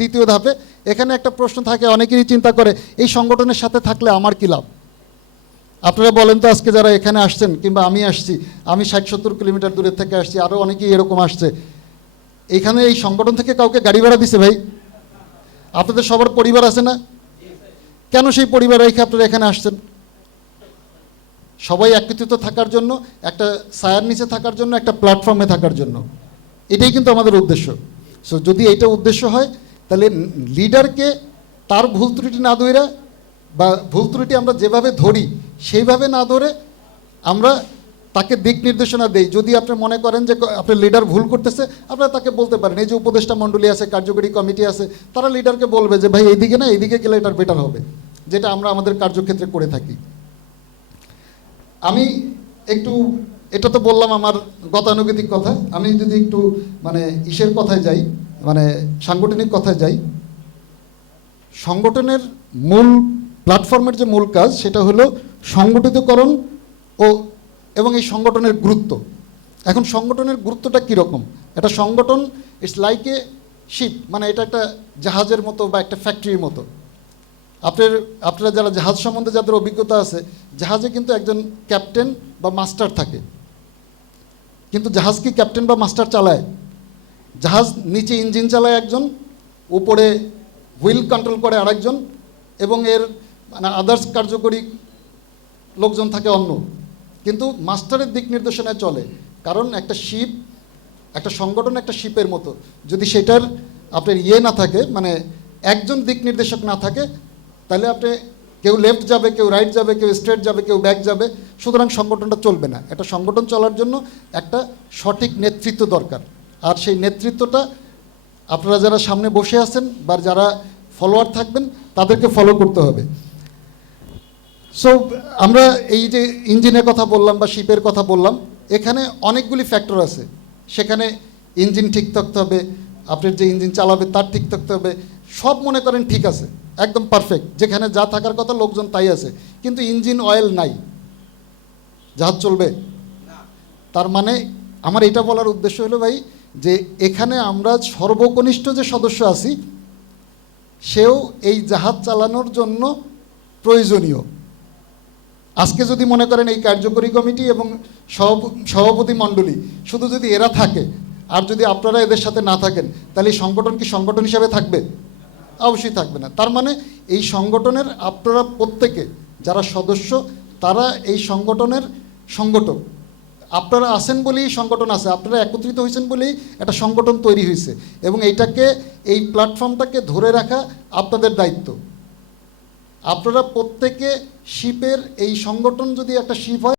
দ্বিতীয় ধাপে এখানে একটা প্রশ্ন থাকে, অনেকেরই চিন্তা করে এই সংগঠনের সাথে থাকলে আমার কী লাভ। আপনারা বলেন তো, আজকে যারা এখানে আসছেন কিংবা আমি আসছি, আমি 60-70 কিলোমিটার দূরের থেকে আসছি, আরও অনেকেই এরকম আসছে, এখানে এই সংগঠন থেকে কাউকে গাড়ি ভাড়া দিছে ভাই? আপনাদের সবার পরিবার আছে না? কেন সেই পরিবার রেখে আপনারা এখানে আসছেন? সবাই একত্রিত থাকার জন্য, একটা ছায়ার নিচে থাকার জন্য, একটা প্ল্যাটফর্মে থাকার জন্য। এটাই কিন্তু আমাদের উদ্দেশ্য। সো যদি এইটা উদ্দেশ্য হয়, তাহলে লিডারকে তার ভুল ত্রুটি না ধরে, বা ভুল ত্রুটি আমরা যেভাবে ধরি সেইভাবে না ধরে আমরা তাকে দিক নির্দেশনা দেই। যদি আপনি মনে করেন যে আপনার লিডার ভুল করতেছে, আপনারা তাকে বলতে পারেন। এই যে উপদেষ্টা মণ্ডলী আছে, কার্যকরী কমিটি আছে, তারা লিডারকে বলবে যে ভাই এইদিকে না, এইদিকে গেলে এটার বেটার হবে, যেটা আমরা আমাদের কার্যক্ষেত্রে করে থাকি। আমি একটু, এটা তো বললাম আমার গতানুগতিক কথা, আমি যদি একটু ইসের কথায় যাই, সাংগঠনিক কথায় যাই। সংগঠনের মূল প্ল্যাটফর্মের যে মূল কাজ, সেটা হলো সংগঠিতকরণ এবং এই সংগঠনের গুরুত্ব। এখন সংগঠনের গুরুত্বটা কীরকম? একটা সংগঠন ইটস লাইক এ শিপ, এটা একটা জাহাজের মতো বা একটা ফ্যাক্টরির মতো। আপনারা যারা জাহাজ সম্বন্ধে যাদের অভিজ্ঞতা আছে, জাহাজে কিন্তু একজন ক্যাপ্টেন বা মাস্টার থাকে। কিন্তু জাহাজ কি ক্যাপ্টেন বা মাস্টার চালায়? জাহাজ নিচে ইঞ্জিন চালায় একজন, উপরে হুইল কন্ট্রোল করে আরেকজন, এবং এর আদার্স কার্যকরী লোকজন থাকে অন্য। কিন্তু মাস্টারের দিক নির্দেশনায় চলে। কারণ একটা শিপ, একটা সংগঠন একটা শিপের মতো। যদি সেটার আপনার না থাকে, একজন দিক নির্দেশক না থাকে, তাহলে আপনি কেউ লেফট যাবে, কেউ রাইট যাবে, কেউ স্ট্রেট যাবে, কেউ ব্যাক যাবে। সুতরাং সংগঠনটা চলবে না। একটা সংগঠন চলার জন্য একটা সঠিক নেতৃত্ব দরকার। আর সেই নেতৃত্বটা আপনারা যারা সামনে বসে আছেন বা যারা ফলোয়ার থাকবেন, তাদেরকে ফলো করতে হবে। সো আমরা এই যে ইঞ্জিনের কথা বললাম বা শিপের কথা বললাম, এখানে অনেকগুলি ফ্যাক্টর আছে। সেখানে ইঞ্জিন ঠিক থাকতে হবে, আপনার যে ইঞ্জিন চালাবে তার ঠিক থাকতে হবে। সব মনে করেন ঠিক আছে, একদম পারফেক্ট, যেখানে যা থাকার কথা লোকজন তাই আছে, কিন্তু ইঞ্জিন অয়েল নাই, জাহাজ চলবে? তার আমার এটা বলার উদ্দেশ্য হলো ভাই, যে এখানে আমরা সর্বকনিষ্ঠ যে সদস্য আছি, সেও এই জাহাজ চালানোর জন্য প্রয়োজনীয়। আজকে যদি মনে করেন এই কার্যকরী কমিটি এবং সভাপতি মণ্ডলী শুধু যদি এরা থাকে, আর যদি আপনারা এদের সাথে না থাকেন, তাহলে এই সংগঠন কি সংগঠন হিসাবে থাকবে? অবশ্যই থাকবে না। তার এই সংগঠনের আপনারা প্রত্যেকে যারা সদস্য, তারা এই সংগঠনের সংগঠক। আপনারা আছেন বলেই সংগঠন আছে, আপনারা একত্রিত হয়েছেন বলেই একটা সংগঠন তৈরি হয়েছে, এবং এই প্ল্যাটফর্মটাকে ধরে রাখা আপনাদের দায়িত্ব। আপনারা প্রত্যেকে শিপের, এই সংগঠন যদি একটা শিপ হয়,